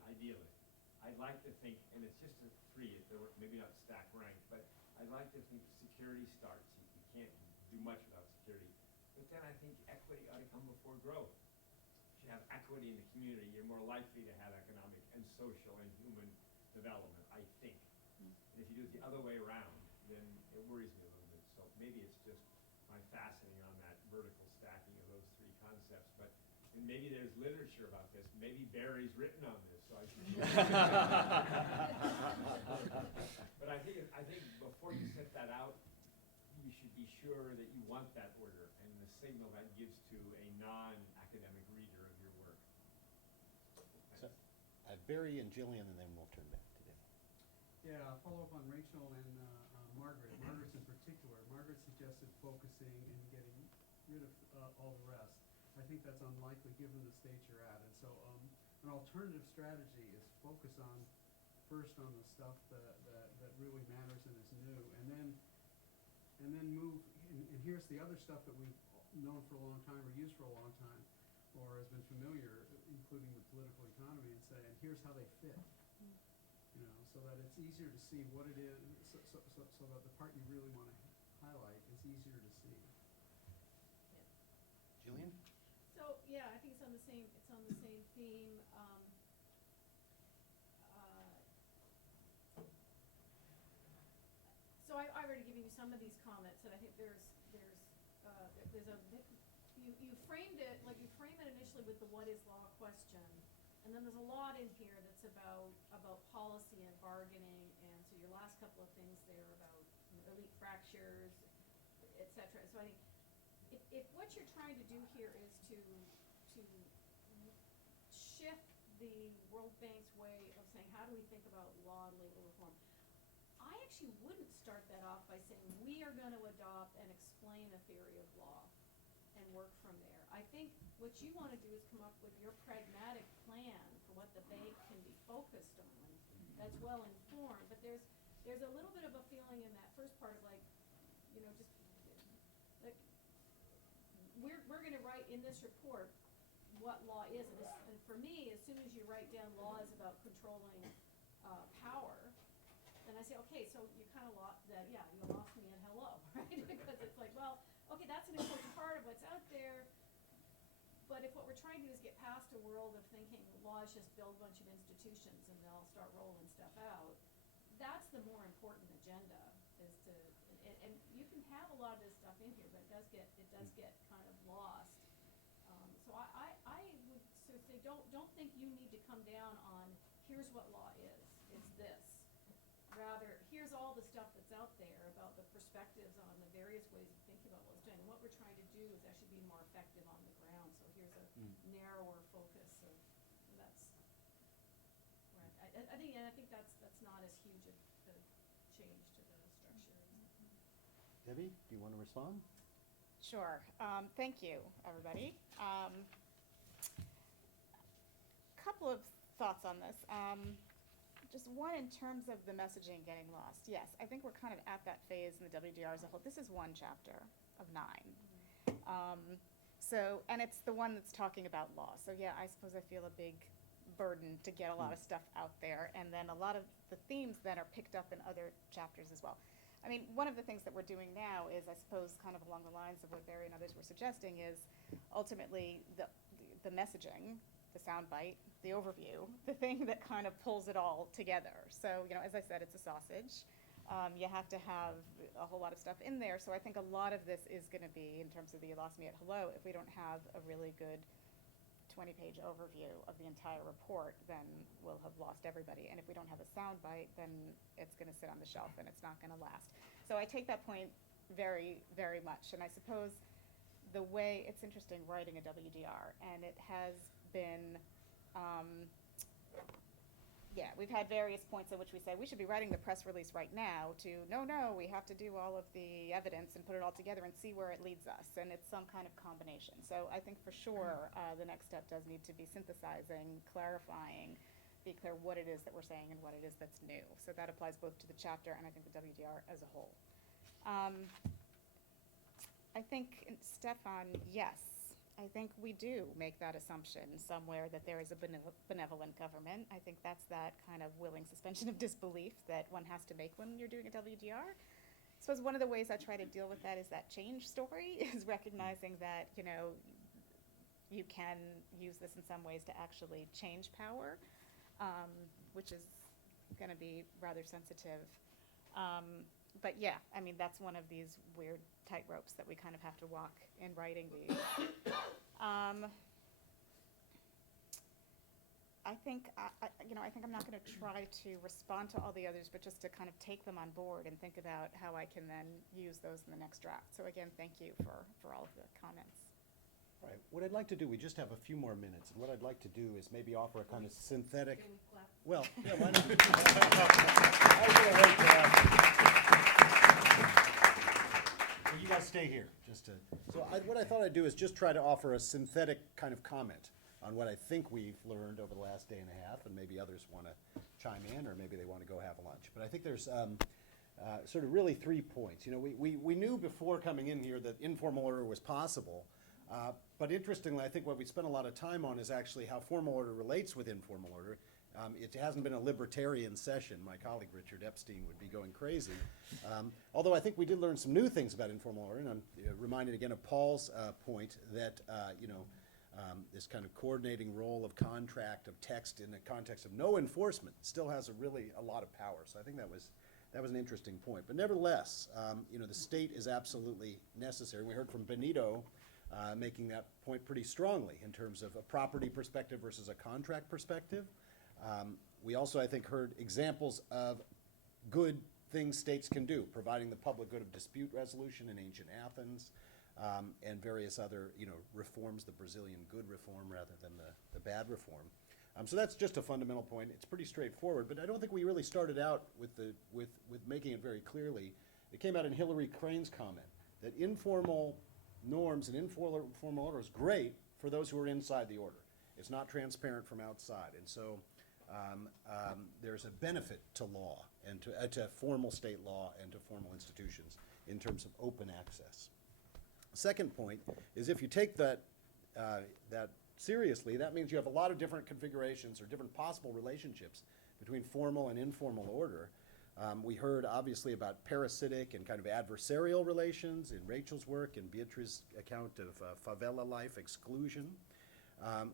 idealist. I'd like to think, and it's just a three, maybe not stack rank, but I'd like to think security starts. You can't do much without security. But then I think equity ought to come before growth. If you have equity in the community, you're more likely to have economic and social and human development, I think. And if you do it the other way around, then it worries me a little bit. So maybe it's just my fastening on that vertical stacking of those three concepts. And maybe there's literature about this. Maybe Barry's written on this, so I should. But I think before you set that out, you should be sure that you want that order and the signal that gives to a non-academic reader of your work. So, Barry and Jillian, and then we'll turn back to Debbie. Yeah, I'll follow up on Rachel and Margaret. Margaret's in particular. Margaret suggested focusing and getting rid of all the rest. I think that's unlikely given the stage you're at. And so an alternative strategy is focus first on the stuff that really matters and is new, and then move, and here's the other stuff that we've known for a long time or used for a long time or has been familiar, including the political economy, and say, and here's how they fit. So that it's easier to see what it is, so that the part you really want to highlight is easier to see. Jillian? So, yeah, I think it's on the same theme. So I've already given you some of these comments, and I think you framed it, like you frame it initially with the what is law question, and then there's a lot in here that's about policy and bargaining, and so your last couple of things there about elite fractures, et cetera. So I think if what you're trying to do here is to shift the World Bank's way of saying, how do we think about law and legal reform, I actually wouldn't start that off by saying we are going to adopt and explain a theory of law and work from there. I think what you want to do is come up with your pragmatic plan for what the bank can be focused on that's well informed, but there's a little bit of a feeling in that first part of just like we're going to write in this report what law is, and for me, as soon as you write down law is about controlling power, then I say, okay, so you kind of lost that, you lost me at hello, right? Because it's like, well, okay, that's an important part of what's out there, but if what we're trying to do is get past a world of thinking laws just build a bunch of institutions and they'll start rolling stuff out, that's the more important agenda, is to, and you can have a lot of this stuff in here, but it does get kind of lost. So don't think you need to come down on, here's what law is, it's this. Rather, here's all the stuff that's out there about the perspectives on the various ways of thinking about what's done. And what we're trying to do is actually be more effective on the ground. So here's a narrower focus of, that's, right. I think that's not as huge a change to the structure. Debbie, do you want to respond? Sure. Thank you, everybody. Couple of thoughts on this. Just one in terms of the messaging getting lost. Yes, I think we're kind of at that phase in the WDR as a whole. This is one chapter of 9. And it's the one that's talking about law. So yeah, I suppose I feel a big burden to get a lot of stuff out there. And then a lot of the themes then are picked up in other chapters as well. I mean, one of the things that we're doing now is, I suppose, kind of along the lines of what Barry and others were suggesting, is ultimately the messaging, the soundbite, the overview, the thing that kind of pulls it all together. So, as I said, it's a sausage. You have to have a whole lot of stuff in there. So I think a lot of this is going to be, in terms of the you lost me at hello, if we don't have a really good 20-page overview of the entire report, then we'll have lost everybody. And if we don't have a soundbite, then it's going to sit on the shelf and it's not going to last. So I take that point very, very much. And I suppose the way, it's interesting writing a WDR, and it has been, we've had various points at which we say we should be writing the press release right now to, no, we have to do all of the evidence and put it all together and see where it leads us. And it's some kind of combination. So I think for sure the next step does need to be synthesizing, clarifying, be clear what it is that we're saying and what it is that's new. So that applies both to the chapter and I think the WDR as a whole. I think, Stefan, yes, I think we do make that assumption somewhere that there is a benevolent government. I think that's that kind of willing suspension of disbelief that one has to make when you're doing a WDR. I suppose one of the ways I try to deal with that is that change story, is recognizing that, you can use this in some ways to actually change power, which is going to be rather sensitive. But yeah, I mean, that's one of these weird tightropes that we kind of have to walk in writing these. I think I'm not going to try to respond to all the others, but just to kind of take them on board and think about how I can then use those in the next draft. So again, thank you for all of the comments. All right, what I'd like to do, we just have a few more minutes, and what I'd like to do is maybe offer a kind of synthetic, well, yeah, why not? Well, you guys stay here, just to, what I thought I'd do is just try to offer a synthetic kind of comment on what I think we've learned over the last day and a half, and maybe others want to chime in, or maybe they want to go have lunch. But I think there's sort of really 3 points. We knew before coming in here that informal order was possible, but interestingly, I think what we spent a lot of time on is actually how formal order relates with informal order. It hasn't been a libertarian session. My colleague Richard Epstein would be going crazy. Although I think we did learn some new things about informal order, and I'm reminded again of Paul's point that this kind of coordinating role of contract, of text in the context of no enforcement still has a lot of power. So I think that was an interesting point. But nevertheless, the state is absolutely necessary. We heard from Benito making that point pretty strongly in terms of a property perspective versus a contract perspective. We also, I think, heard examples of good things states can do, providing the public good of dispute resolution in ancient Athens, and various other, reforms, the Brazilian good reform rather than the bad reform. So that's just a fundamental point. It's pretty straightforward, but I don't think we really started out with making it very clearly. It came out in Hillary Crane's comment that informal norms and informal order is great for those who are inside the order. It's not transparent from outside, and so there's a benefit to law and to formal state law and to formal institutions in terms of open access. Second point is if you take that seriously, that means you have a lot of different configurations or different possible relationships between formal and informal order. We heard obviously about parasitic and kind of adversarial relations in Rachel's work and Beatrice's account of favela life exclusion.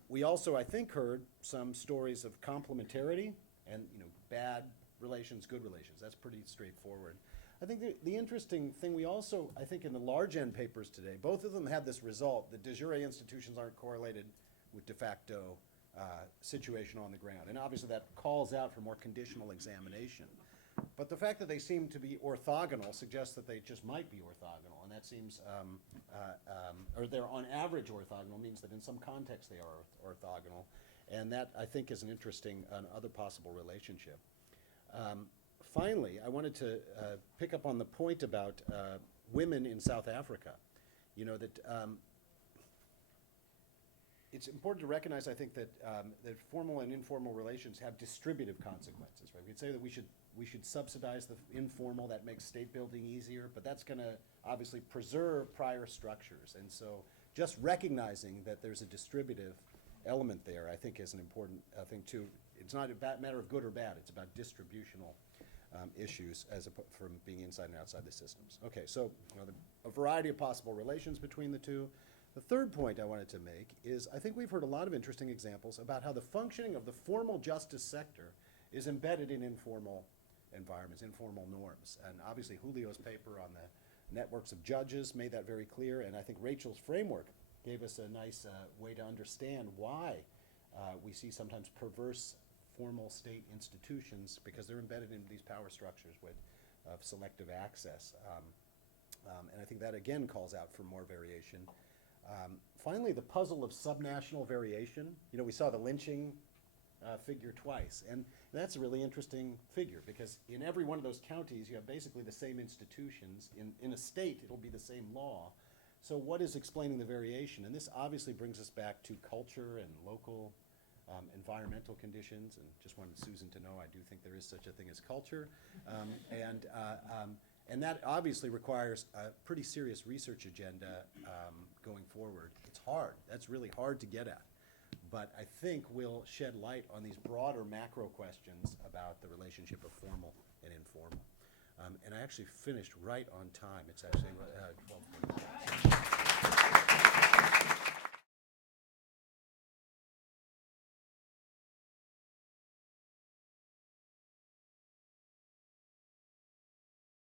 We also, I think, heard some stories of complementarity and bad relations, good relations. That's pretty straightforward. I think the interesting thing we also, I think in the large end papers today, both of them had this result that de jure institutions aren't correlated with de facto situation on the ground. And obviously that calls out for more conditional examination. But the fact that they seem to be orthogonal suggests that they just might be orthogonal, and that seems, or they're on average orthogonal, means that in some context they are orthogonal, and that, I think, is an interesting, other possible relationship. Finally, I wanted to pick up on the point about women in South Africa. You know, that it's important to recognize, I think, that that formal and informal relations have distributive consequences, right? We could say that we should subsidize the informal, that makes state building easier, but that's gonna obviously preserve prior structures. And so just recognizing that there's a distributive element there, I think, is an important thing too. It's not a matter of good or bad, it's about distributional issues from being inside and outside the systems. Okay, so a variety of possible relations between the two. The third point I wanted to make is I think we've heard a lot of interesting examples about how the functioning of the formal justice sector is embedded in informal environments, informal norms. And obviously Julio's paper on the networks of judges made that very clear, and I think Rachel's framework gave us a nice way to understand why we see sometimes perverse formal state institutions, because they're embedded in these power structures of selective access. And I think that again calls out for more variation. Finally, the puzzle of subnational variation. You know, we saw the lynching figure twice, and that's a really interesting figure, because in every one of those counties you have basically the same institutions. In a state it'll be the same law. So what is explaining the variation? And this obviously brings us back to culture and local environmental conditions, and just wanted Susan to know I do think there is such a thing as culture. And that obviously requires a pretty serious research agenda going forward. It's hard. That's really hard to get at. But I think we'll shed light on these broader macro questions about the relationship of formal and informal. And I actually finished right on time. It's actually 12:40.